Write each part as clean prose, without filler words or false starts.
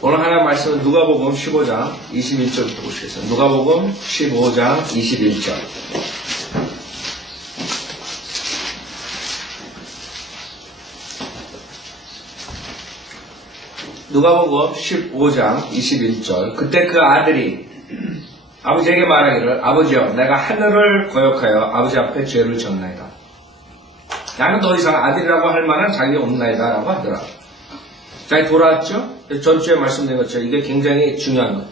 오늘 하나님 말씀은 누가복음 15장 21절부터 보시겠습니다. 누가복음 15장 21절. 누가복음 15장 21절. 그때 그 아들이 아버지에게 말하기를, 아버지여, 내가 하늘을 거역하여 아버지 앞에 죄를 졌나이다. 나는 더 이상 아들이라고 할 만한 자격이 없나이다 라고 하더라. 잘 돌아왔죠? 전주에 말씀드린 것처럼 이게 굉장히 중요한 거예요.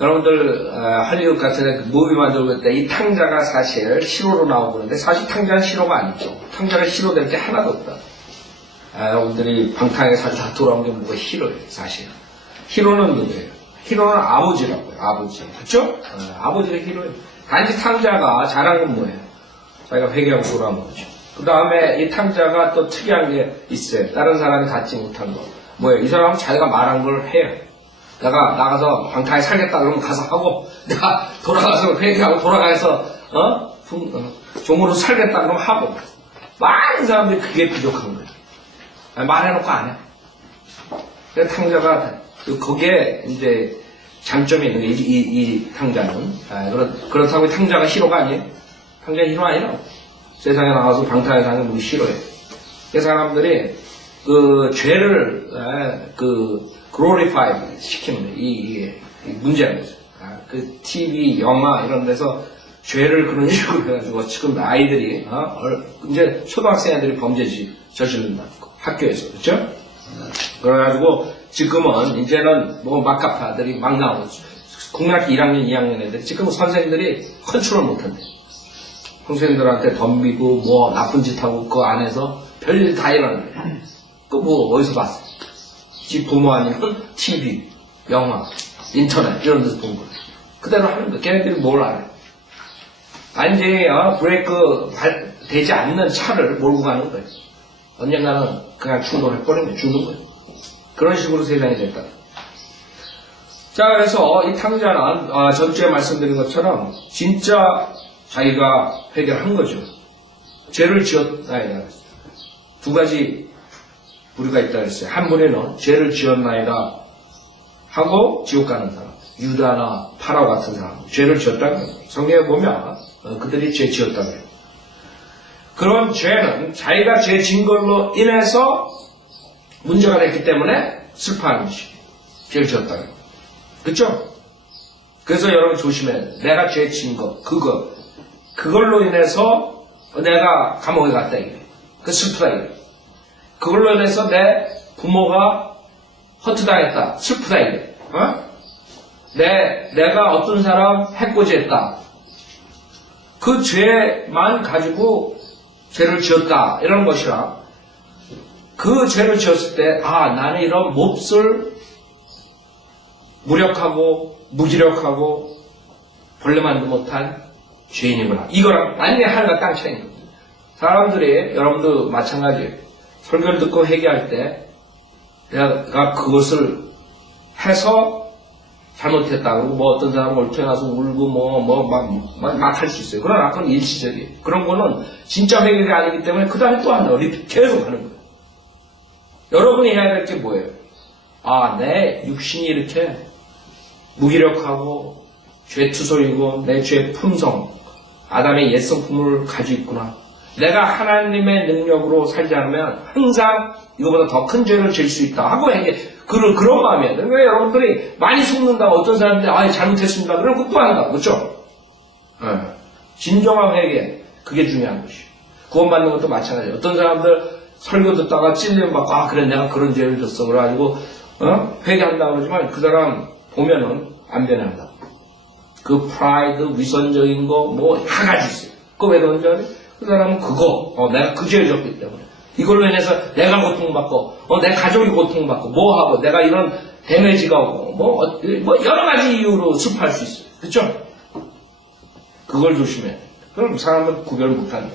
여러분들 할리우드 같은 무비 만들고 때 이 탕자가 사실 히로로 나오고 그러는데 사실 탕자는 히로가 아니죠. 탕자가 히로 될 게 하나도 없다. 여러분들이 방탕에 사실 다 돌아온 게 뭐가 히로예요, 사실. 히로는 누구예요? 히로는 아버지라고요, 아버지. 그렇죠? 아버지가 히로예요. 단지 탕자가 잘한 건 뭐예요? 자기가 회개하고 돌아온 거죠. 그 다음에 이 탕자가 또 특이한 게 있어요. 다른 사람이 갖지 못한 거. 뭐예요? 이 사람은 자기가 말한 걸 해요. 내가 나가서 방탕에 살겠다 그러면 가서 하고, 내가 돌아가서 회개하고 돌아가서 종으로 살겠다 그러면 하고. 많은 사람들이 그게 부족한 거예요. 말해놓고 안 해. 그래서 탕자가 거기에 이제 장점이 있는 거예요. 이 탕자는. 그렇다고 탕자가 히로가 아니에요. 탕자가 히로 아니라 세상에 나와서 방탕에 사는 분이 히로예요. 그 사람들이 그 죄를 glorify 시키는 거예요. 이게 문제라는 거죠. 그 TV, 영화 이런 데서 죄를 그런 식으로 해가지고 지금 아이들이 이제 초등학생 애들이 범죄지 저지른다. 학교에서. 그렇죠? 그래가지고 지금은 이제는 뭐 막가파들이 막 나오고 국민학교 1학년, 2학년 애들 지금은 선생님들이 컨트롤 못한대. 선생님들한테 덤비고 뭐 나쁜 짓 하고 그 안에서 별일 다 일어나는 거예요. 그 뭐 어디서 봤어? 집 부모 아니면 TV, 영화, 인터넷 이런 데서 본 거예요. 그대로 하는 거예요. 걔네들이 뭘 알아요? 완전히 브레이크 되지 않는 차를 몰고 가는 거예요. 언젠가는 그냥 충돌해버리면 죽는 거예요. 그런 식으로 세상이 됐다. 자, 그래서 이 탕자는 전주에 말씀드린 것처럼 진짜 자기가 해결한 거죠. 죄를 지었나이다. 두 가지 부류가 있다 그랬어요. 한 부류는 죄를 지었나이다 하고 지옥 가는 사람, 유다나 파라오 같은 사람, 죄를 지었다는 거예요. 성경에 보면 그들이 죄 지었다고 해요. 그런 죄는 자기가 죄 진 걸로 인해서 문제가 됐기 때문에 슬퍼하는 것이 죄를 지었다는 거예요. 그렇죠? 그래서 여러분 조심해야 돼요. 내가 죄 진 거, 그걸로 인해서 내가 감옥에 갔다 이게. 그 슬프다 이게. 그걸로 인해서 내 부모가 허투당했다. 슬프다 이게. 내가 어떤 사람 해코지했다. 그 죄만 가지고 죄를 지었다. 이런 것이라. 그 죄를 지었을 때, 나는 이런 몹쓸 무력하고 무기력하고 벌레만도 못한 죄인이구나. 이거랑 완전히 하늘과 땅 차이인 겁니다. 사람들이, 여러분도 마찬가지예요. 설교를 듣고 회개할 때 내가 그것을 해서 잘못했다. 그리고 뭐 어떤 사람은 옳게 나서 울고 막 할 수 있어요. 그러나 그건 일시적이에요. 그런 거는 진짜 회개가 아니기 때문에 그 다음에 또 하나 계속 하는 거예요. 여러분이 해야 될 게 뭐예요? 내 육신이 이렇게 무기력하고 죄투성이고 내 죄 품성, 아담의 옛성품을 가지고 있구나. 내가 하나님의 능력으로 살지 않으면 항상 이거보다 더 큰 죄를 질 수 있다 하고 그런 마음이에요. 그러니까 여러분들이 많이 속는다고 어떤 사람들이 잘못했습니다. 그럼 그것도 한다. 그렇죠? 진정한 회개, 그게 중요한 것이에요. 구원받는 것도 마찬가지예요. 어떤 사람들 설교 듣다가 찔림 받고 그래 내가 그런 죄를 졌어. 그래가지고 회개한다고 그러지만 그 사람 보면은 안 변한다. 그 프라이드, 위선적인 거 뭐 다 가지고 있어요. 그거 왜 그런지 알아요? 그 사람은 내가 그 죄를 졌기 때문에 이걸로 인해서 내가 고통받고 내 가족이 고통받고 뭐하고 내가 이런 데미지가 오고 뭐 여러 가지 이유로 슬퍼할 수 있어요. 그렇죠? 그걸 조심해. 그럼 사람은 구별 못하는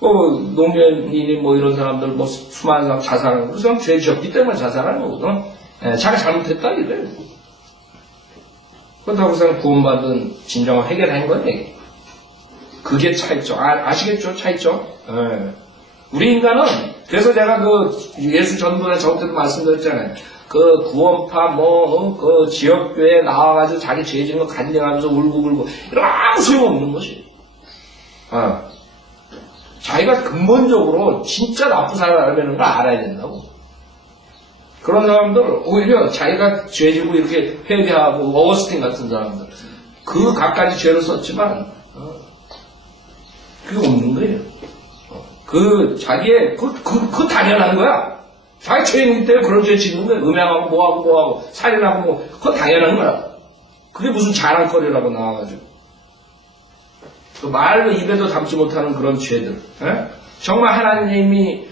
거예요. 노무현이니 뭐 이런 사람들 뭐 수많은 사람 자살하는 거 그 사람 죄 지었기 때문에 자살하는 거거든. 자기가 잘못했다 이래요. 그렇다고 해서 구원받은 진정한 해결한 거예요. 그게 차이점. 아시겠죠? 차이점? 우리 인간은, 그래서 제가 예수 전도나 저 때도 말씀드렸잖아요. 그 구원파 그 지역교회 나와가지고 자기 죄 지은 거 간증하면서 울고 이런 아무 소용없는 것이. 자기가 근본적으로 진짜 나쁜 사람이라는 걸 알아야 된다고. 그런 사람들 오히려 자기가 죄 지고 이렇게 회개하고 어거스틴 같은 사람들 그 갖가지 죄를 썼지만 그게 없는 거예요. 자기의 그 당연한 거야. 자기 죄인이기 때문에 그런 죄 짓는 거예요. 음행하고 뭐하고 살인하고 그거 당연한 거야. 그게 무슨 자랑거리라고 나와가지고 그 말로 입에도 담지 못하는 그런 죄들. 정말 하나님이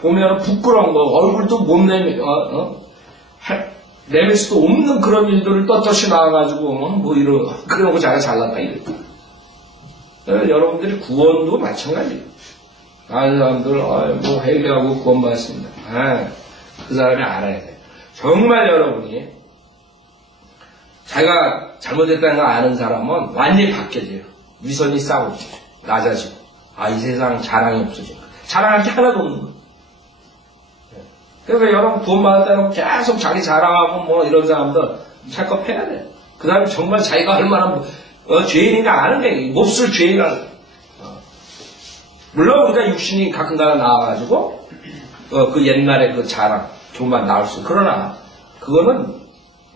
보면 부끄러운 거 얼굴도 못 내밀 수도 없는 그런 일들을 떳떳이 나와가지고 그러고 자기가 잘났다 이랬다. 여러분들이 구원도 마찬가지예요. 아는 사람들 회개하고 구원받았습니다. 그 사람이 알아야 돼요. 정말 여러분이 자기가 잘못했다는 걸 아는 사람은 완전히 바뀌어져요. 위선이 싸우지고 낮아지고 이 세상 자랑이 없어지고 자랑할 게 하나도 없는 거예요. 그래서 여러분 구원받았다는 계속 자기 자랑하고 이런 사람들 착각해야 돼요. 그 다음에 정말 자기가 얼마나 죄인인가 아는 게 몹쓸 죄인이라는 거예요. 물론 우리가 육신이 가끔가다 나와가지고 그 옛날에 그 자랑 좀만 나올 수. 그러나 그거는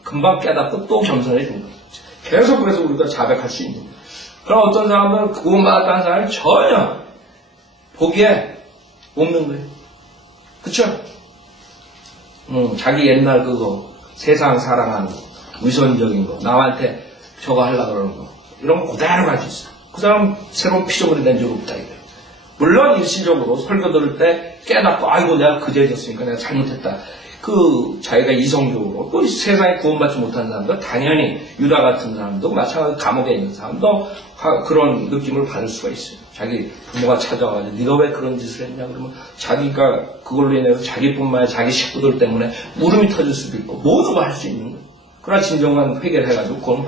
금방 깨닫고 또 겸손해지는 거예요. 계속 그래서 우리가 자백할 수 있는 거예요. 그럼 어떤 사람은 구원받았다는 사람이 전혀 보기에 없는 거예요. 그쵸? 자기 옛날 그거 세상 사랑하는 거 위선적인 거 남한테 저거 하려고 그러는 거 이런 거 그대로 가지고 있어요. 그 사람 새로운 피조물이 된 적 없다 이거예요. 물론 일시적으로 설교 들을 때 깨닫고 아이고 내가 그제 졌으니까 내가 잘못했다. 자기가 이성적으로 또 세상에 구원받지 못한 사람도 당연히 유다 같은 사람도 마찬가지로 감옥에 있는 사람도 그런 느낌을 받을 수가 있어요. 자기 부모가 찾아와가지고 네가 왜 그런 짓을 했냐 그러면 자기가 그걸로 인해서 자기뿐만 아니라 자기 식구들 때문에 물음이 터질 수도 있고 모든 걸 할 수 있는 거예요. 그러나 진정한 회개를 해가지고 구원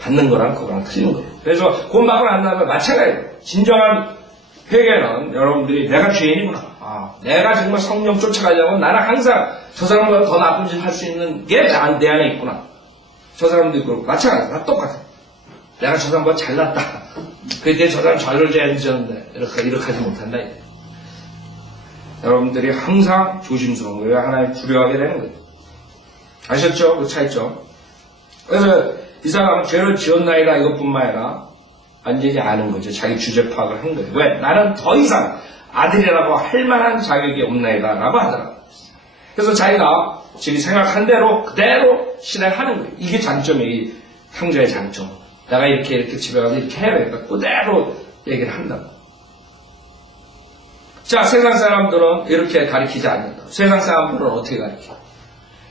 받는 거랑 그거랑 틀린 거예요. 그래서 구원받고 안 나면 마찬가지예요. 진정한 회개는 여러분들이 내가 죄인이구나. 내가 정말 성령 쫓아가려면 나는 항상 저 사람보다 더 나쁜 짓 할 수 있는 게 내 안에 있구나. 저 사람도 그렇고 마찬가지야. 나 똑같아. 내가 저 사람보다 잘났다. 그때 저 사람 잘을 지었는데 이렇게 하지 못한다. 여러분들이 항상 조심스러운 거예요. 하나님 두려워하게 되는 거예요. 아셨죠? 그 차이점. 그래서 이 사람은 죄를 지었나이다 이것뿐만 아니라 완전히 아는 거죠. 자기 주제 파악을 한 거예요. 왜? 나는 더 이상 아들이라고 할 만한 자격이 없나이다 라고 하더라고요. 그래서 자기가 지금 생각한 대로 그대로 실행하는 거예요. 이게 장점이에요. 이 형제의 장점. 내가 이렇게 집에 가서 이렇게 해야 되니까 그대로 얘기를 한다고. 자, 세상 사람들은 이렇게 가르치지 않는다. 세상 사람들은 어떻게 가르쳐?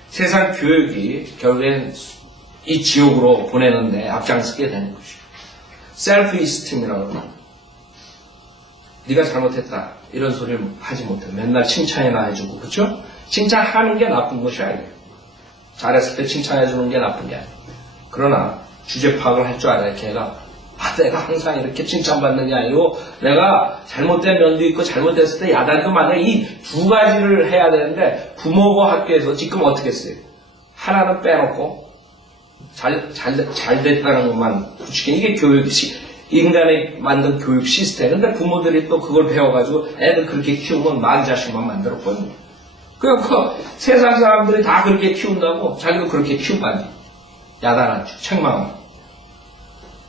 세상 교육이 결국엔 이 지옥으로 보내는데 앞장서게 되는 것이죠. 셀프 이스팀이라고 합니다. 네가 잘못했다 이런 소리를 하지 못해. 맨날 칭찬이나 해주고 그렇죠? 칭찬하는 게 나쁜 것이 아니에요. 잘했을 때 칭찬해주는 게 나쁜 게 아니에요. 그러나 주제 파악을 할 줄 알아야 걔가 내가 항상 이렇게 칭찬받는 게 아니고 내가 잘못된 면도 있고 잘못됐을 때 야단도 많아. 이 두 가지를 해야 되는데 부모고 학교에서 지금 어떻게 했어요? 하나는 빼놓고 잘 됐다는 것만 붙이게. 이게 인간이 만든 교육 시스템. 근데 부모들이 또 그걸 배워가지고 애들 그렇게 키우면 마귀 자식만 만들었거든요. 그러니까 세상 사람들이 다 그렇게 키운다고 자기도 그렇게 키우면 야단하죠. 책망하죠.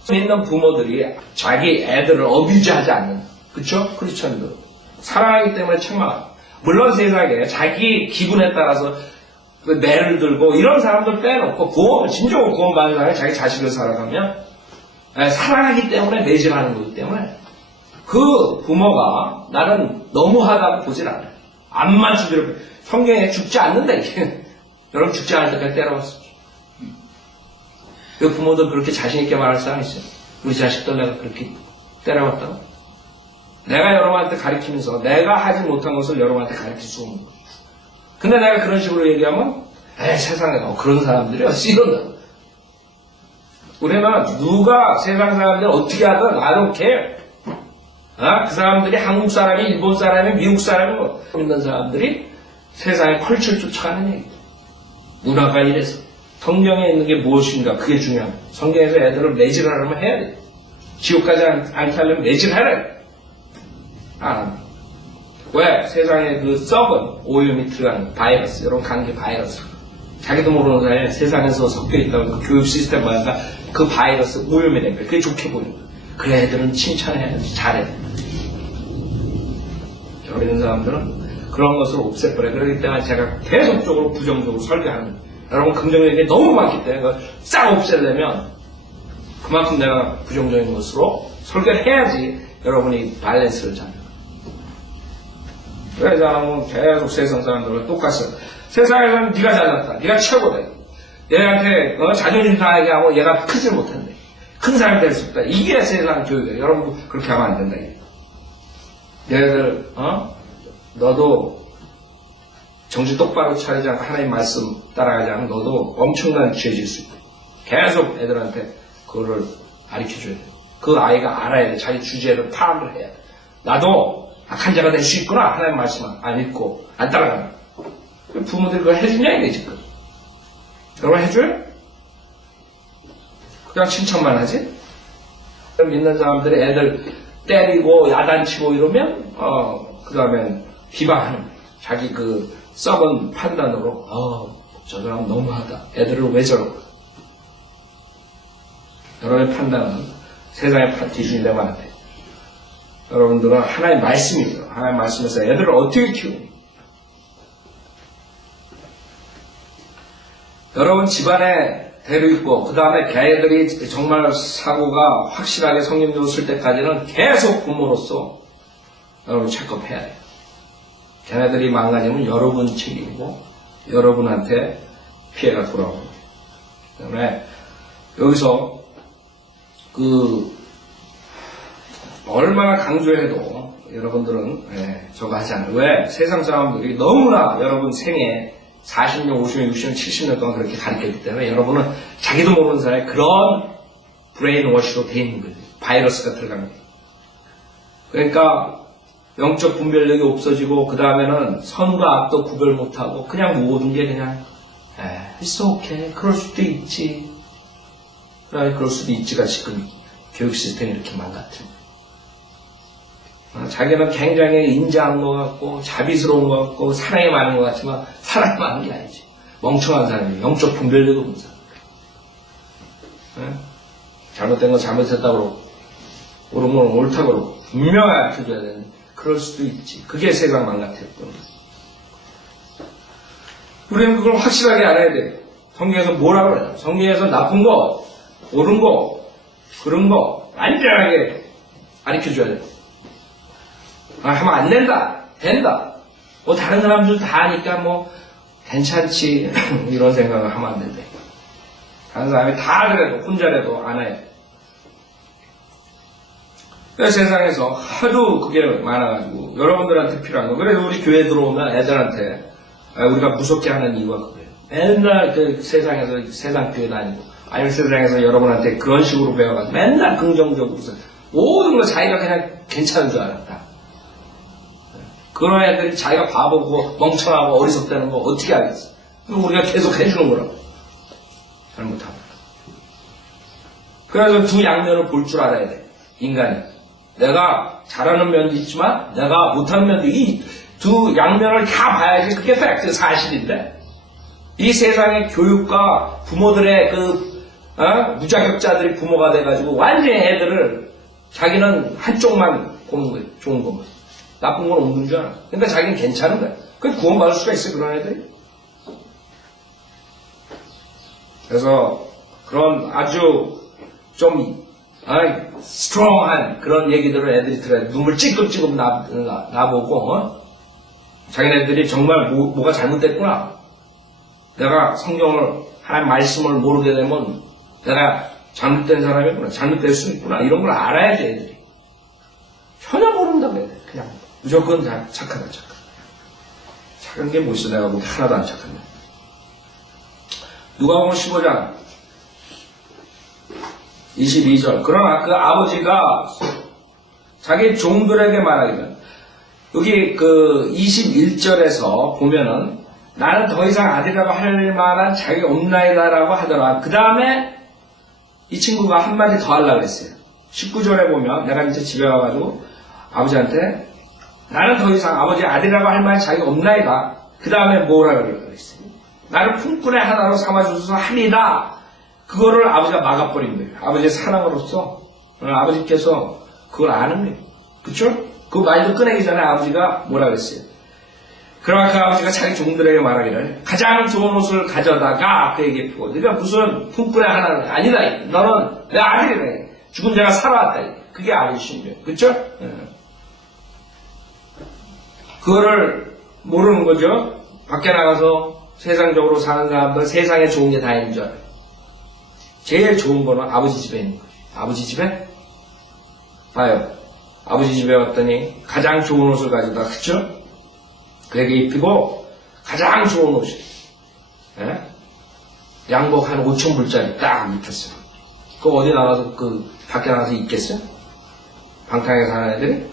믿는 부모들이 자기 애들을 어뷰즈하지 않는, 그쵸? 크리스천들 사랑하기 때문에 책망하죠. 물론 세상에 자기 기분에 따라서 매를 들고 이런 사람들 빼놓고 진정으로 구원받는 사람이 자기 자식을 살아가면 사랑하기 때문에 매질하는 거기 때문에 그 부모가 나는 너무하다고 보질 않아요. 암만 죽이려 성경에 죽지 않는다 이게. 여러분 죽지 않을 때까지 때려봤어. 그 부모들 그렇게 자신있게 말할 사람 있어요. 우리 자식들 내가 그렇게 때려봤다고? 내가 여러분한테 가르치면서 내가 하지 못한 것을 여러분한테 가르칠 수 없는 거예요. 근데 내가 그런 식으로 얘기하면 세상에 그런 사람들이 어찌 이런다. 우리는 누가 세상 사람들 어떻게 하든 I don't care. 그 사람들이 한국 사람이 일본 사람이 미국 사람이 있는 사람들이 세상의 컬처를 쫓아가는 얘기. 문화가 이래서. 성경에 있는 게 무엇인가 그게 중요한 거예요. 성경에서 애들을 매질하려면 해야 돼요. 지옥 가지 않게 하려면 매질하라. 왜? 세상에 그 썩은 오염이 들어가는 바이러스, 이런 감기 바이러스. 자기도 모르는 사이에 세상에서 섞여 있다고 그 교육 시스템 말인가 그 바이러스 오염이 된 거예요. 그게 좋게 보이는 거예요. 그래, 애들은 칭찬해야지. 잘해. 어린 사람들은 그런 것을 없애버려요. 그렇기 때문에 제가 계속적으로 부정적으로 설계하는 거예요. 여러분, 긍정적인 게 너무 많기 때문에 그걸 싹 없애려면 그만큼 내가 부정적인 것으로 설계를 해야지 여러분이 밸런스를 잡는 거예요. 그래서 계속 세상 사람들과 똑같아요. 세상에서는 네가 잘났다. 네가 최고다. 얘한테 자존심 상하게 하고 얘가 크지 못한대. 큰 사람이 될 수 없다. 이게 세상 교육이에요. 여러분 그렇게 하면 안 된다. 얘들 너도 정신 똑바로 차리지 않고 하나님 말씀 따라가지 않으면 너도 엄청난 죄질 수 있다. 계속 애들한테 그거를 가르쳐줘야 돼. 그 아이가 알아야 돼. 자기 주제를 파악을 해야 돼. 나도 악한 자가 될 수 있구나. 하나님 말씀 안 읽고 안 따라가는. 부모들이 그걸 해주냐 이게 지금. 여러분 해줘요? 그냥 칭찬만 하지? 믿는 사람들이 애들 때리고 야단치고 이러면 그 다음엔 비방하는 거예요. 자기 그 썩은 판단으로 저 사람 너무하다. 애들을 왜 저럴까? 여러분의 판단은 세상의 기준이 되면 안 돼요. 여러분들은 하나의 말씀이죠. 하나의 말씀에서 애들을 어떻게 키우니? 여러분 집안에 대로 있고 그 다음에 걔들이 정말 사고가 확실하게 성경적으로 쓸 때까지는 계속 부모로서 여러분 체크업해야 돼요. 걔네들이 망가지면 여러분 책임이고 여러분한테 피해가 돌아오고. 때문에 여기서 얼마나 강조해도 여러분들은 저거 하지 않아요. 왜? 세상 사람들이 너무나 여러분 생애 40년, 50년, 60년, 70년 동안 그렇게 가르쳤기 때문에 여러분은 자기도 모르는 사이에 그런 브레인워시로 돼 있는 거예요. 바이러스가 들어가는 거예요. 그러니까 영적 분별력이 없어지고 그 다음에는 선과 악도 구별 못하고 그냥 모든 게 그냥 it's okay. 그럴 수도 있지. 그럴 수도 있지가 지금 교육 시스템이 이렇게 망가뜨린 거예요. 자기는 굉장히 인자한 것 같고 자비스러운 것 같고 사랑이 많은 것 같지만 사랑이 많은 게 아니지. 멍청한 사람이 영적 분별력이 없는 사람. 잘못된 건 잘못했다고 그러고 옳은 건 옳다고 그러고 분명하게 알려줘야 되는데 그럴 수도 있지. 그게 세상 망가뜨렸던 거예요. 우리는 그걸 확실하게 알아야 돼요. 성경에서 뭐라고 그래요? 성경에서 나쁜 거, 옳은 거, 그런 거 완전하게 가르쳐줘야 돼요. 하면 안 된다. 된다. 다른 사람들 다 하니까 괜찮지. 이런 생각을 하면 안 된다. 다른 사람이 다 그래도 혼자라도 안 해요. 그래서 세상에서 하도 그게 많아가지고 여러분들한테 필요한 거. 그래서 우리 교회 들어오면 애들한테 우리가 무섭게 하는 이유가 그거예요. 맨날 그 세상에서 세상 교회 다니고 아니면 세상에서 여러분한테 그런 식으로 배워가지고 맨날 긍정적으로 모든 거 자기가 그냥 괜찮은 줄 알았다. 그런 애들이 자기가 바보고 멍청하고 어리석다는 거 어떻게 알겠어? 그럼 우리가 계속 해주는 거라고. 잘못하고. 그래서 두 양면을 볼 줄 알아야 돼. 인간이. 내가 잘하는 면도 있지만 내가 못하는 면도 이 두 양면을 다 봐야지 그게 팩트 사실인데 이 세상의 교육과 부모들의 무자격자들이 부모가 돼가지고 완전히 애들을 자기는 한쪽만 보는 거예요. 좋은 것만. 나쁜 건 없는 줄 알아. 근데 자기는 괜찮은 거야. 그게 구원받을 수가 있어, 그런 애들이. 그래서 그런 아주 좀 스트롱한 그런 얘기들을 애들이 들어야 돼. 눈물 찔끔찔끔 나보고 자기네들이 정말 뭐가 잘못됐구나. 내가 성경을 하나님 말씀을 모르게 되면 내가 잘못된 사람이구나. 잘못될 수 있구나. 이런 걸 알아야지 애들이. 전혀 모른다고 애들. 그냥 무조건 다 착하다. 착한 게 뭐 있어. 내가 보기 하나도 안 착한데. 누가복음 15장 22절. 그러나 그 아버지가 자기 종들에게 말하기를 여기 21절에서 보면은 나는 더 이상 아들이라고 할 만한 자격이 없나이다라고 하더라. 그 다음에 이 친구가 한마디 더 하려고 했어요. 19절에 보면 내가 이제 집에 와가지고 아버지한테 나는 더 이상 아버지 아들이라고 할 만한 자격이 없나이다. 그 다음에 뭐라 그랬어요? 나를 품꾼의 하나로 삼아주소서 하리다. 그거를 아버지가 막아버린 거예요. 아버지의 사랑으로서 아버지께서 그걸 아는 거예요. 그쵸? 그 말도 꺼내기 전에 아버지가 뭐라 그랬어요? 그러나 그 아버지가 자기 종들에게 말하기를 가장 좋은 옷을 가져다가 그에게 입히고 네가 무슨 품꾼의 하나는 아니다. 너는 내 아들이다. 죽은 자가 살아왔다. 그게 아버지신 거예요. 그쵸? 그거를 모르는 거죠. 밖에 나가서 세상적으로 사는 사람들 세상에 좋은 게 다인 줄 알아요. 제일 좋은 거는 아버지 집에 있는 거예요. 아버지 집에? 봐요. 아버지 집에 왔더니 가장 좋은 옷을 가져다, 그쵸? 그에게 입히고 가장 좋은 옷이 양복 한 5,000불짜리 딱 입혔어요. 그거 어디 나가서 밖에 나가서 입겠어요? 방탕에 사는 애들이?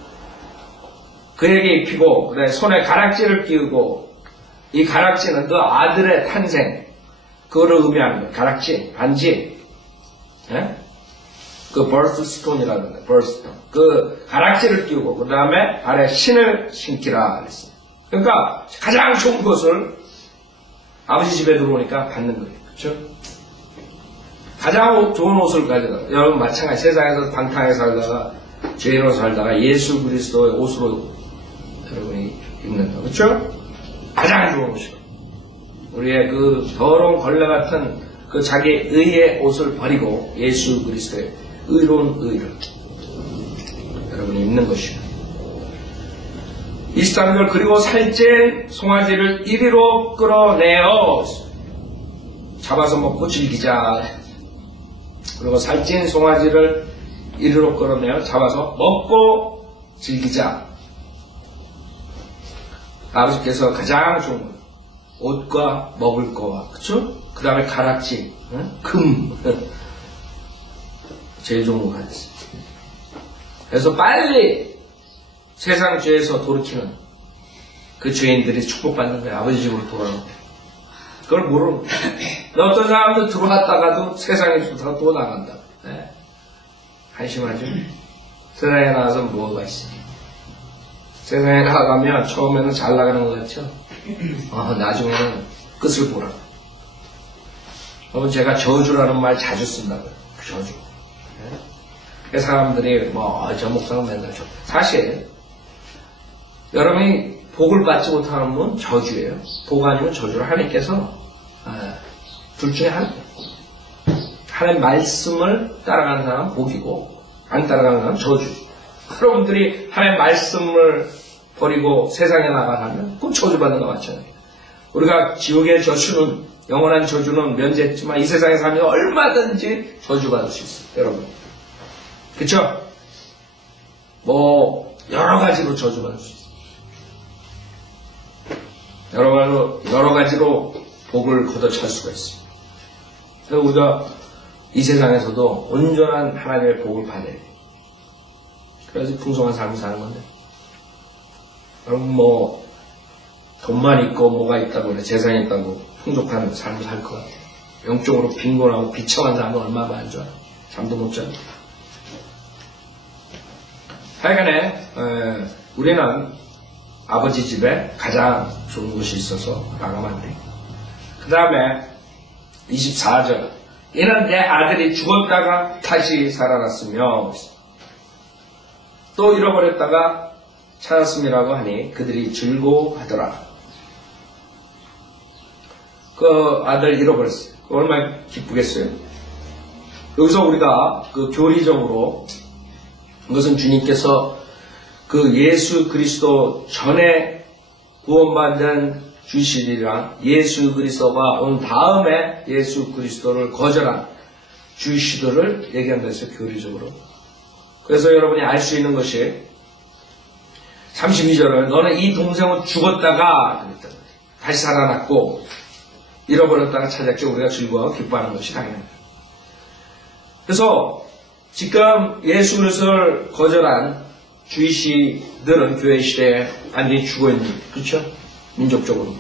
그에게 입히고 그다음에 손에 가락지를 끼우고 이 가락지는 그 아들의 탄생 그거를 의미하는 거예요. 가락지, 반지 그 버스스톤이라는 거예요. 버스스톤 그 가락지를 끼우고 그 다음에 발에 신을 신기라 그랬어요. 그러니까 가장 좋은 것을 아버지 집에 들어오니까 받는 거예요. 그렇죠? 가장 좋은 옷을 가져다가 여러분 마찬가지 세상에서 방탕하게 살다가 죄인으로 살다가 예수 그리스도의 옷으로 여러분이 입는다. 그렇죠? 가장 좋은 옷이요. 우리의 그 더러운 걸레 같은 그 자기 의의 옷을 버리고 예수 그리스도의 의로운 의를 여러분이 입는 것이요. 23절 그리고 살찐 송아지를 이리로 끌어내어 잡아서 먹고 즐기자. 그리고 살찐 송아지를 이리로 끌어내어 잡아서 먹고 즐기자. 아버지께서 가장 좋은 것, 옷과 먹을 거와, 그쵸? 그 다음에 가락지, 금, 제일 좋은 것 같았어요. 그래서 빨리 세상 죄에서 돌이키는 그 죄인들이 축복받는 거예요. 아버지 집으로 돌아오는 그걸 모르는 거예요. 어떤 사람도 들어왔다가도 세상에 좋다가 또 나간다. 네. 한심하죠? 세상에 나가서 뭐가 있어요? 세상에 나가면 처음에는 잘 나가는 것 같죠? 나중에는 끝을 보라. 여러분 제가 저주라는 말 자주 쓴다고요. 저주. 네? 사람들이 저 목사는 맨날 저 사실 여러분이 복을 받지 못하는 분 저주예요. 복 아니면 저주를 하나님께서 둘 중에 하나님 말씀을 따라가는 사람은 복이고 안 따라가는 사람은 저주. 여러분들이 하나님 말씀을 버리고 세상에 나가면 꼭 저주받는 거 맞잖아요. 우리가 지옥의 저주는 영원한 저주는 면제했지만 이 세상에 살면 얼마든지 저주받을 수 있어요. 여러분. 그쵸? 여러 가지로 저주받을 수 있어요. 여러 가지로 복을 걷어찰 수가 있어요. 그래서 우리가 이 세상에서도 온전한 하나님의 복을 받아야 돼요. 그래서 풍성한 삶을 사는 건데. 여러분 돈만 있고 뭐가 있다고 그래. 재산이 있다고 풍족한 삶을 살 것 같아요. 영적으로 빈곤하고 비참한 사람은 얼마나 많죠. 잠도 못 자고. 하여간에 우리는 아버지 집에 가장 좋은 곳이 있어서 나가면 안 돼요. 그 다음에 24절 이는 내 아들이 죽었다가 다시 살아났으며 또 잃어버렸다가 찾았음이라고 하니 그들이 즐거워하더라. 그 아들 잃어버렸어요. 얼마나 기쁘겠어요. 여기서 우리가 그 교리적으로 이것은 주님께서 그 예수 그리스도 전에 구원받은 주시리라 예수 그리스도가 온 다음에 예수 그리스도를 거절한 주시들을 얘기한다 해서 교리적으로. 그래서 여러분이 알 수 있는 것이 32절은 너는 이 동생은 죽었다가 그랬단 말이에요. 다시 살아났고 잃어버렸다가 찾았기 우리가 즐거워하고 기뻐하는 것이 당연합니다. 그래서 지금 예수 그리스도를 거절한 주이시들은 교회 시대에 완전히 죽어있는, 그렇죠? 민족적으로.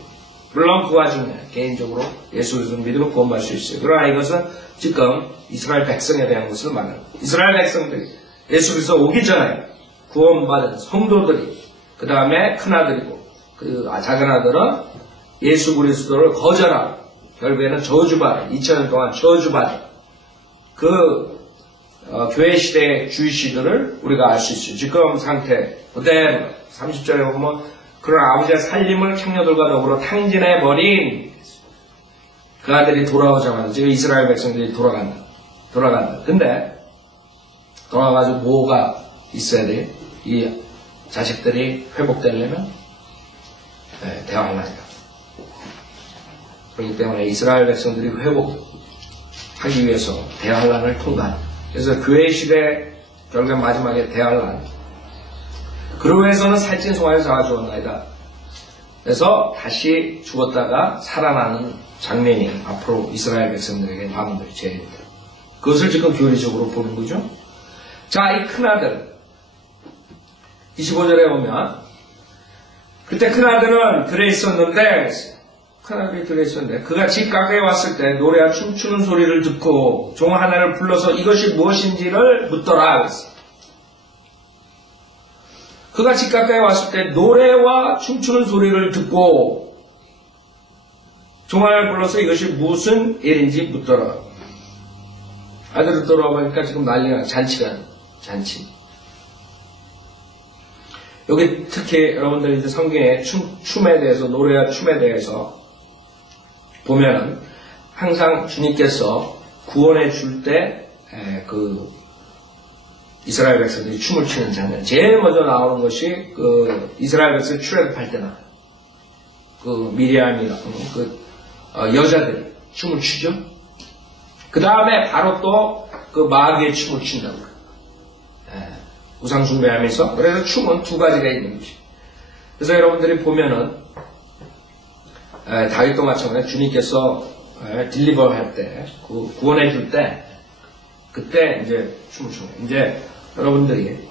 물론 그 와중에 개인적으로 예수 그리스도를 믿으면 구원받을 수 있어요. 그러나 이것은 지금 이스라엘 백성에 대한 것을 말하는 거예요. 이스라엘 백성들이 예수 그리스도 오기 전에 구원받은 성도들이 그 다음에 큰아들이고 그 작은아들은 예수 그리스도를 거절하고 결국에는 저주받은 2000년 동안 저주받은 그 교회 시대의 주의시들을 우리가 알 수 있어요. 지금 상태 그대로 30절에 보면 그러나 아버지의 살림을 청녀들과 더불어 탕진해버린 그 아들이 돌아오자마자 지금 이스라엘 백성들이 돌아간다. 근데 돌아가가지고 뭐가 있어야 돼? 이 자식들이 회복되려면 대환란이다. 그렇기 때문에 이스라엘 백성들이 회복하기 위해서 대환란을 통과한다. 그래서 교회 시대 결국 마지막에 대환란. 그러고 해서는 살찐 송아지를 잡아주었나이다. 그래서 다시 죽었다가 살아나는 장면이 앞으로 이스라엘 백성들에게 남은 죄입니다. 그것을 지금 교리적으로 보는 거죠. 자, 이 큰아들 25절에 보면 그때 큰아들은 들에 있었는데 그가 집 가까이 왔을 때 노래와 춤추는 소리를 듣고 종 하나를 불러서 이것이 무엇인지를 묻더라 그랬어요. 그가 집 가까이 왔을 때 노래와 춤추는 소리를 듣고 종 하나를 불러서 이것이 무슨 일인지 묻더라. 아들을 돌아보니까 지금 난리가 잔치. 여기 특히 여러분들이 이제 성경에 춤에 대해서 노래와 춤에 대해서 보면은 항상 주님께서 구원해 줄 때 그 이스라엘 백성들이 춤을 추는 장면 제일 먼저 나오는 것이 그 이스라엘 백성 출애굽할 때나 그 미리암이나 그 여자들이 춤을 추죠. 그 다음에 바로 또 그 마귀의 춤을 춘다고 우상 숭배하면서 그래서 춤은 두 가지가 있는 것이. 그래서 여러분들이 보면은 다윗도 마찬가지로 주님께서 딜리버 할 때, 구원해 줄 때, 그때 이제 춤을 추는 거예요. 이제 여러분들이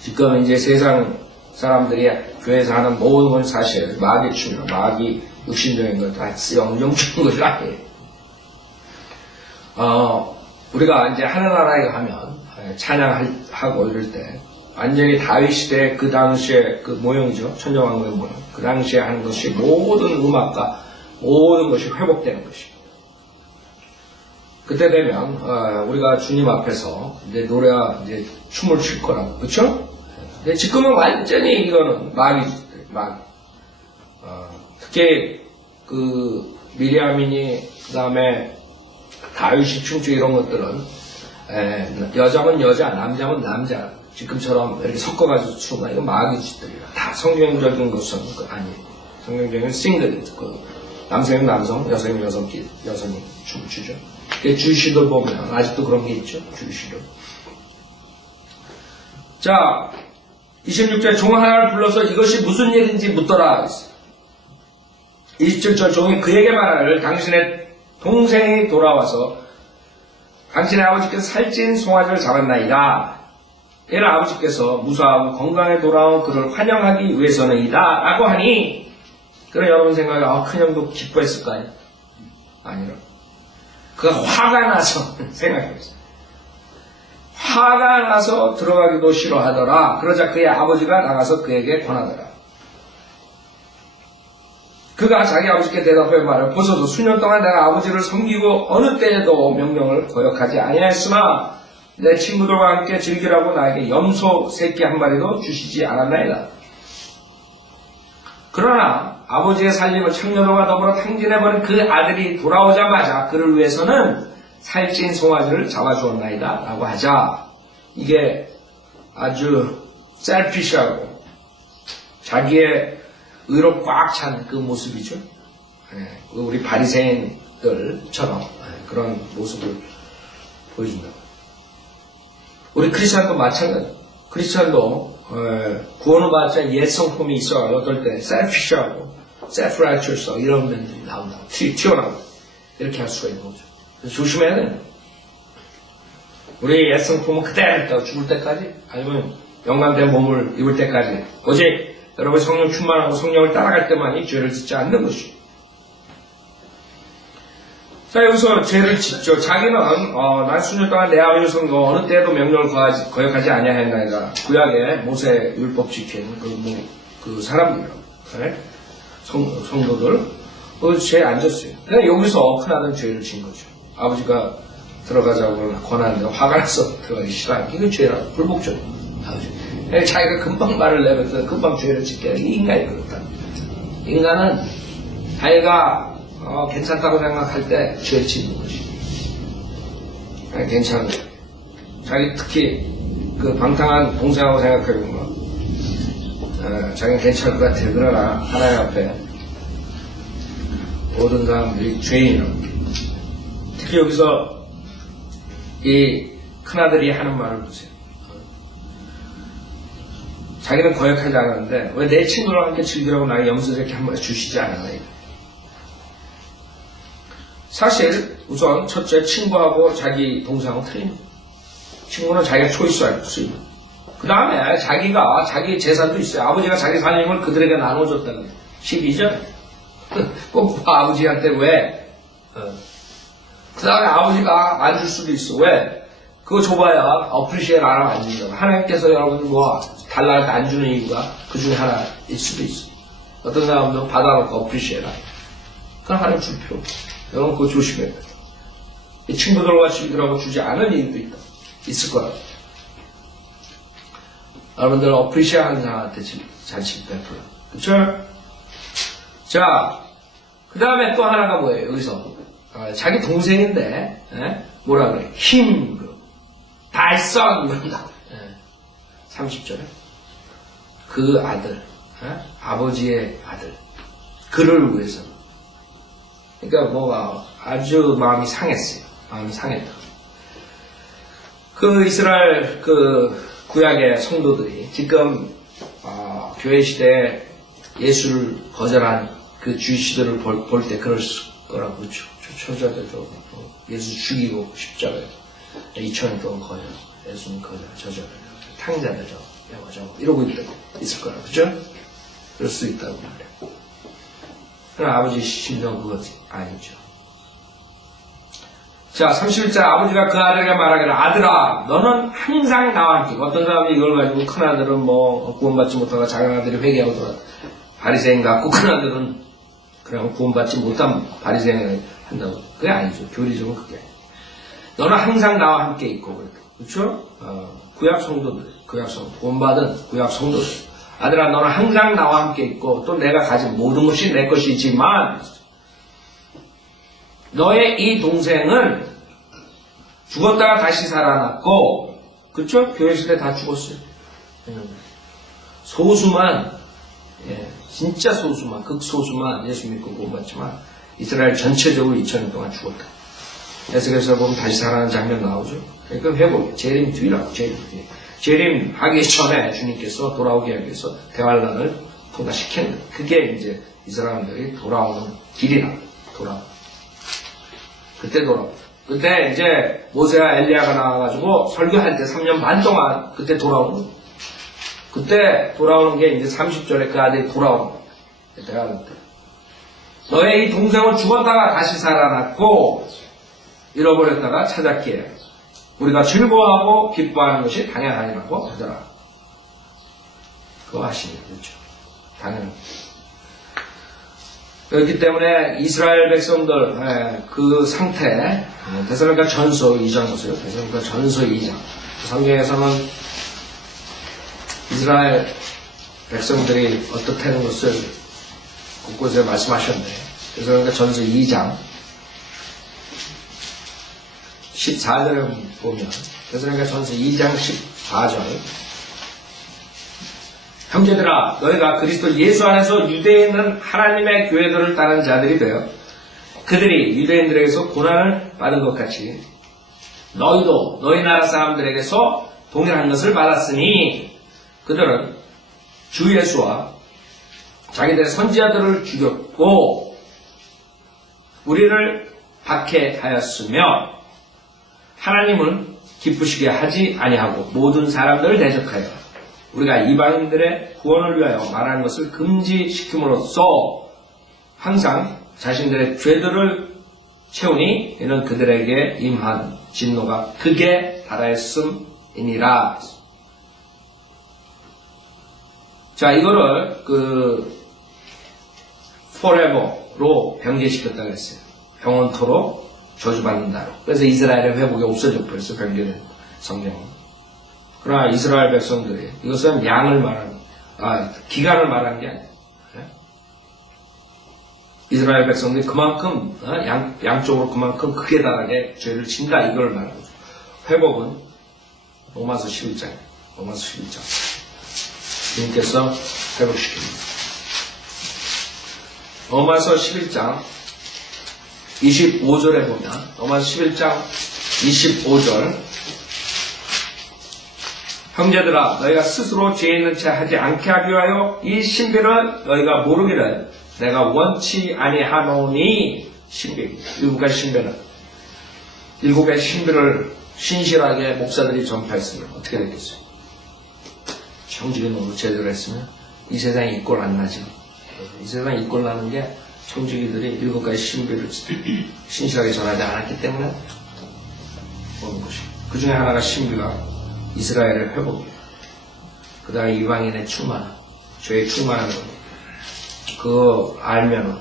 지금 이제 세상 사람들이 교회에서 하는 모든 건 사실 마귀 춤이나 마귀 육신적인 것 다 영정 추는 것이 아니에요. 우리가 이제 하늘나라에 가면 찬양하고 이럴 때 완전히 다윗 시대 그 당시에 그 모형이죠. 천정왕국의 모형. 그 당시에 하는 것이 모든 음악과 모든 것이 회복되는 것이. 그때 되면 우리가 주님 앞에서 이제 노래와 이제 춤을 출 거라고, 그렇죠? 근데 지금은 완전히 이거는 마귀. 특히 그 미리암이니 그 다음에 다윗이 춤추 이런 것들은 여자면 여자, 남자면 남자. 지금처럼 이렇게 섞어가지고 추는 거, 이거 마귀 짓들이라. 다 성경적인 것은 아니에요. 성경적인 싱글, 남성은 남성, 여성은 여성이 춤을 추죠. 주시들 보면 아직도 그런 게 있죠. 주시들. 자, 26절 종 하나를 불러서 이것이 무슨 일인지 묻더라. 27절 종이 그에게 말하기를 당신의 동생이 돌아와서 당신의 아버지께서 살찐 송아지를 잡았나이다. 이는 아버지께서 무사하고 건강에 돌아온 그를 환영하기 위해서는이다. 라고 하니, 그럼 여러분 생각에, 큰형도 기뻐했을 거 아니에요? 아니라. 그가 화가 나서, 생각해보세요. 화가 나서 들어가기도 싫어하더라. 그러자 그의 아버지가 나가서 그에게 권하더라. 그가 자기 아버지께 대답해 말을 보소서 수년 동안 내가 아버지를 섬기고 어느 때에도 명령을 거역하지 아니하였으나 내 친구들과 함께 즐기라고 나에게 염소 새끼 한 마리도 주시지 않았나이다. 그러나 아버지의 살림을 청년들과 더불어 탕진해버린 그 아들이 돌아오자마자 그를 위해서는 살찐 송아지를 잡아주었나이다 라고 하자. 이게 아주 셀피시하고 자기의 의로 꽉 찬 그 모습이죠. 우리 바리새인들처럼 그런 모습을 보여준다. 우리 크리스찬도 마찬가지. 크리스찬도 구원을 받자 옛 성품이 있어. 어떨 때 셀피시하고 셀프라이처스 이런 면들이 나온다. 튀어나온다. 이렇게 할 수가 있는 거죠. 그래서 조심해야 돼요. 우리 옛 성품은 그대로 있다고 죽을 때까지 아니면 영감된 몸을 입을 때까지 오직 여러분 성령 충만하고 성령을 따라갈 때만이 죄를 짓지 않는 것이. 자, 여기서 죄를 짓죠. 자기는, 난 수년 동안 내 아버지 성도 어느 때도 명령을 거역하지 아니하였나이다. 구약의 모세 율법 지킨 그 사람들이라고. 네? 성도들. 죄에 앉았어요. 근데 여기서 큰아들은 죄를 진 거죠. 아버지가 들어가자고 권하는데 화가 나서 들어가기 싫어요. 이거 죄라고. 불복종. 아버지. 자기가 금방 말을 내뱉어 금방 죄를 짓게 해. 이 인간이 그렇다. 인간은 자기가 괜찮다고 생각할 때 죄를 짓는 거지. 괜찮은 거야. 자기 특히 그 방탕한 동생하고 생각해보면 자기는 괜찮을 것 같아. 그러나 하나님 앞에 모든 사람들이 죄인이라고. 특히 여기서 이 큰아들이 하는 말을 보세요. 자기는 거역하지 않았는데 왜 내 친구랑 함께 즐기라고 나에게 염소새끼 한 마리 주시지 않았나. 사실 우선 첫째 친구하고 자기 동생하고 틀립니다. 친구는 자기가 초이스할 수 있는. 그 다음에 자기가 자기 재산도 있어요. 아버지가 자기 살림을 그들에게 나눠줬다는 12절. 꼭 아버지한테 왜? 그 다음에 아버지가 안 줄 수도 있어. 왜? 그거 줘봐야 어프리시에이트 안 하면 안 준다고. 하나님께서 여러분들 달라할 때 안 주는 이유가 그 중에 하나일 수도 있어. 어떤 사람들은 받아놓고 어프리시에이트 하고. 그건 하나님 줄 필요 없어. 여러분 그거 조심해야 돼. 이 친구들과 즐기라고 주지 않을 이유도 있다. 있을 거라. 여러분들 어프리시에이트 하는 사람한테 잔치 베풀어. 그쵸? 자, 그 다음에 또 하나가 뭐예요? 여기서 자기 동생인데 뭐라 그래? 힘, 달성 이런다. 30절에 그 아들, 아버지의 아들, 그를 위해서. 그러니까 뭐가 아주 마음이 상했어요. 마음이 상했다. 그 이스라엘 그 구약의 성도들이 지금 교회 시대에 예수를 거절한 그 주의 시대를 볼 때 그럴 거라고 그렇죠. 초저들도 예수 죽이고 십자가에 2000년 동안 거절, 예수는 거절, 저절, 탕자들죠, 영어죠, 이러고 있을 거라, 그죠? 그럴 수 있다고 말해요. 그럼 아버지 심정 그것 아니죠. 자, 31절 아버지가 그 아들에게 말하기를 아들아, 너는 항상 나와 함께. 어떤 사람이 이걸 가지고 큰 아들은 뭐 구원받지 못하고 작은 아들이 회개하고 돌아 바리새인 같고 큰 아들은 그냥 구원받지 못한 바리새인을 한다고. 그게 아니죠. 교리적으로 그게. 너는 항상 나와 함께 있고, 그렇죠? 구약 성도들, 구원받은 구약 성도들. 아들아, 너는 항상 나와 함께 있고, 또 내가 가진 모든 것이 내 것이지만, 너의 이 동생은 죽었다가 다시 살아났고, 그렇죠? 교회 시대 다 죽었어요. 소수만, 진짜 소수만, 극소수만 예수 믿고 구원받지만, 이스라엘 전체적으로 2000년 동안 죽었다. 에스겔서 보면 다시 살아나는 장면 나오죠. 그러니까 회복, 재림 뒤라고, 재림 뒤. 재림 하기 전에 주님께서 돌아오게 하기 위해서 대환란을 통과시켰는데, 그게 이제 이스라엘들이 돌아오는 길이라, 그때 돌아오고. 그때 이제 모세와 엘리야가 나와가지고 설교할 때 3년 반 동안 그때 돌아오는 거예요. 그때 돌아오는 게 이제 30절에 그 아들이 돌아오는 거예요. 대환란 때. 너의 이 동생은 죽었다가 다시 살아났고, 잃어버렸다가 찾았기에 우리가 즐거워하고 기뻐하는 것이 당연하니라고 하더라. 그거 아시죠? 그렇죠? 당연합니다. 그렇기 때문에 이스라엘 백성들 그 상태, 데살로니가 전서 2장 보세요. 데살로니가 전서 2장. 성경에서는 이스라엘 백성들이 어떻다는 것을 곳곳에 말씀하셨는데, 데살로니가 전서 2장 14절에 보면, 데살로니가 전서 2장 14절. 형제들아, 너희가 그리스도 예수 안에서 유대에 있는 하나님의 교회들을 따르는 자들이 되어 그들이 유대인들에게서 고난을 받은 것 같이 너희도 너희 나라 사람들에게서 동일한 것을 받았으니, 그들은 주 예수와 자기들의 선지자들을 죽였고 우리를 박해하였으며 하나님을 기쁘시게 하지 아니하고 모든 사람들을 대적하여 우리가 이방인들의 구원을 위하여 말하는 것을 금지시킴으로써 항상 자신들의 죄들을 채우니 이는 그들에게 임한 진노가 극에 달하였음이니라. 자, 이거를 forever로 변개시켰다고 했어요. 영원토록 저주받는다로. 그래서 이스라엘의 회복이 없어져 버렸어, 변개된 성경은. 그러나 이스라엘 백성들이 이것은 양을 말하는, 기간을 말하는 게 아니에요. 이스라엘 백성들이 그만큼 양쪽으로 그만큼 크게 달하게 죄를 진다, 이걸 말하는 거죠. 회복은 로마서 11장이에요. 로마서 11장. 주님께서 회복시킵니다. 로마서 11장 25절에 보면, 로마서 11장 25절, 형제들아 너희가 스스로 죄 있는 채 하지 않게 하기 위하여 이 신비를 너희가 모르기를 내가 원치 아니하노니. 신비, 일곱 가지 신비는, 일곱 가지 신비를 신실하게 목사들이 전파했으면 어떻게 되겠어요? 청지기 노릇 제대로 했으면 이 세상에 이꼴 안 나죠. 이 세상에 이꼴 나는 게 청지기들이 일곱 가지 신비를 신실하게 전하지 않았기 때문에 오는 것이에요. 그 중에 하나가 신비가 이스라엘의 회복이에요. 그 다음에 이방인의 충만, 죄의 충만한 겁니다. 그거 알면은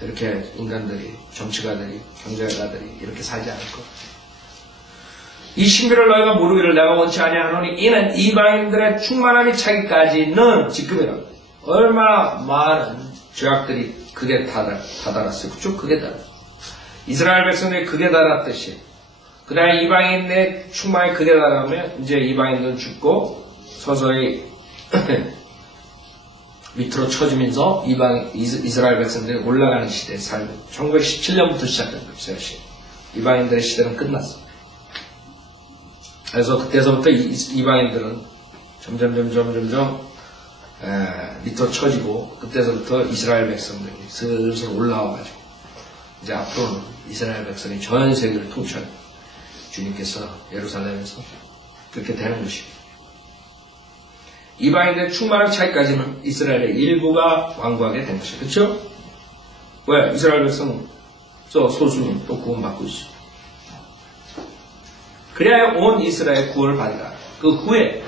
이렇게 인간들이, 정치가들이, 경제가들이 이렇게 살지 않을 것. 이 신비를 너희가 모르기를 내가 원치 아니하노니 이는 이방인들의 충만함이 차기까지는, 지금이라 얼마나 많은 죄악들이 극에 다다랐어요. 그쵸? 극에 달았어요. 이스라엘 백성들이 극에 달았듯이 그 다음에 이방인의 충만이 극에 달하면 이제 이방인들은 죽고 서서히 밑으로 쳐지면서 이스라엘 백성들이 올라가는 시대에 살고, 1917년부터 시작된 거죠. 이방인들의 시대는 끝났어. 그래서 그때서부터 이방인들은 점점 밑으로 쳐지고, 그때서부터 이스라엘 백성들이 슬슬 올라와가지고 이제 앞으로는 이스라엘 백성이 전 세계를 통치하는 주님께서 예루살렘에서 그렇게 되는 것입니다. 이방인들의 충만한 차이까지는 이스라엘의 일부가 완고하게 된 것이죠. 그렇죠? 왜? 이스라엘 백성 소수는 또 구원받고 있어요. 그래야 온 이스라엘 구원을 받으라. 그 후에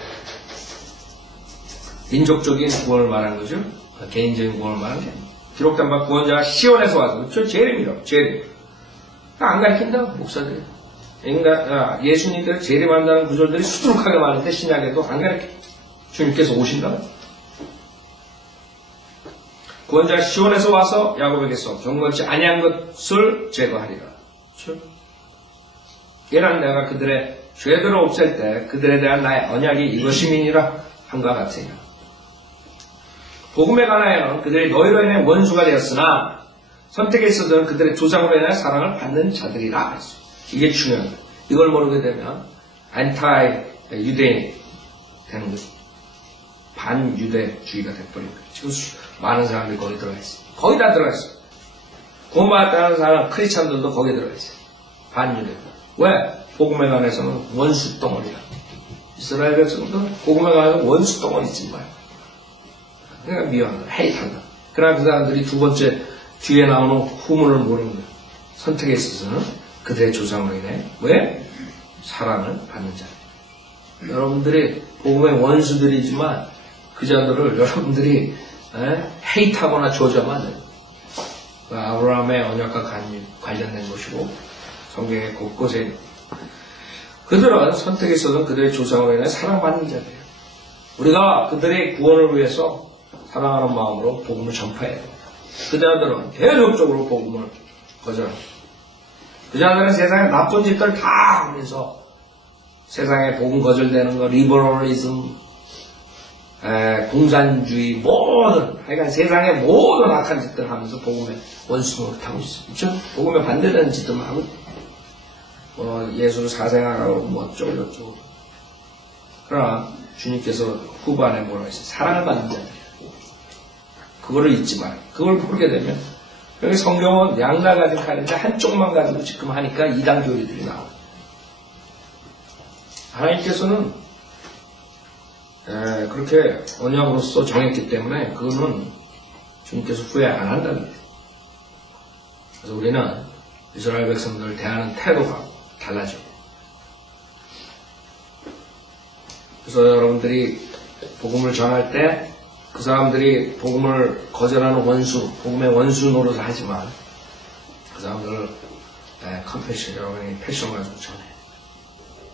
민족적인 구원을 말하는 거죠. 개인적인 구원을 말하는 게 아니에요. 기록된 바 구원자가 시온에서 와서, 그렇죠? 재림이라고, 재림. 안 가르친다, 목사들이. 예수님들 재림한다는 구절들이 수두룩하게 많은데 신약에도 안 가르쳐. 주님께서 오신다. 구원자 시온에서 와서 야곱에게서 경건치 아니한 것을 제거하리라. 그렇죠? 이란 내가 그들의 죄들을 없앨 때 그들에 대한 나의 언약이 이것임이니라 한과 같으니라. 복음에 관하여는 그들이 너희로 인해 원수가 되었으나 선택에 있어서는 그들의 조상으로 인해 사랑을 받는 자들이라. 이게 중요한 거예요. 이걸 모르게 되면 안타이 유대인 되는 거죠. 반유대주의가 돼버린 거예요. 지금 많은 사람들이 거기 들어가 있어요. 거의 다 들어가 있어요. 구원받았다는 사람, 크리스찬들도 거기에 들어가 있어요. 반유대. 왜? 복음에 관해서는 원수 덩어리야. 이스라엘 백성도 복음에 관해서 원수 덩어리지 마요. 그러니까 미워한다, 헤이트한다. 그러나 그 사람들이 두 번째 뒤에 나오는 후문을 모르는 거예요. 선택에 있어서는 그들의 조상으로 인해 왜? 사랑을 받는 자. 여러분들이 복음의 원수들이지만 그 자들을 여러분들이 헤이트하거나 저주하면 안 돼요. 아브라함의 언약과 관련된 것이고 성경의 곳곳에 그들은 선택에 있어서는 그들의 조상으로 인해 사랑받는 자들이에요. 우리가 그들의 구원을 위해서 사랑하는 마음으로 복음을 전파해야 돼요. 그 자들은 계속적으로 복음을 거절합니다. 그 자들은 세상에 나쁜 짓들 다 하면서 세상에 복음 거절되는 거, 리버럴리즘, 공산주의, 모든, 하여간 세상의 모든 악한 짓들 하면서 복음에 원수 노릇하고 있어요. 그렇죠? 복음에 반대되는 짓들만 하고 예수 사생활하고 어쩌고저쩌고. 그러나 주님께서 후반에 뭐라고 했어요? 사랑을 받는 자들이에요. 그거를 잊지 마요. 그걸 모르게 되면 여기 성경은 양날 가진 칼인데 한쪽만 가지고 지금 하니까 이단 교리들이 나와요. 하나님께서는 그렇게 언약으로서 정했기 때문에 그거는 주님께서 후회 안 한다는 거예요. 그래서 우리는 이스라엘 백성들을 대하는 태도가 달라져. 그래서 여러분들이 복음을 전할 때 그 사람들이 복음을 거절하는 원수, 복음의 원수 노릇을 하지만 그 사람들을 컴패션, 여러분이 패션 가지고 전해.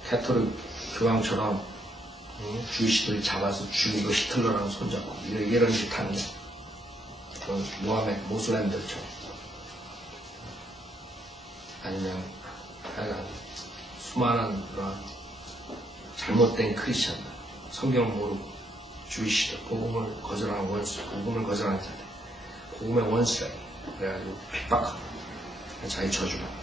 캐토릭 교황처럼 주이시들이 잡아서 죽이고 히틀러랑 손잡고 이런 짓 하는 그런 모하메드, 모슬렘들처럼. 아니면 하여간 수많은 그런 잘못된 크리스천들, 성경을 모르고 주이시들, 복음을 거절하는 원수, 복음을 거절하는 자들, 복음의 원수라 그래가지고 핍박하고 자기 저주받고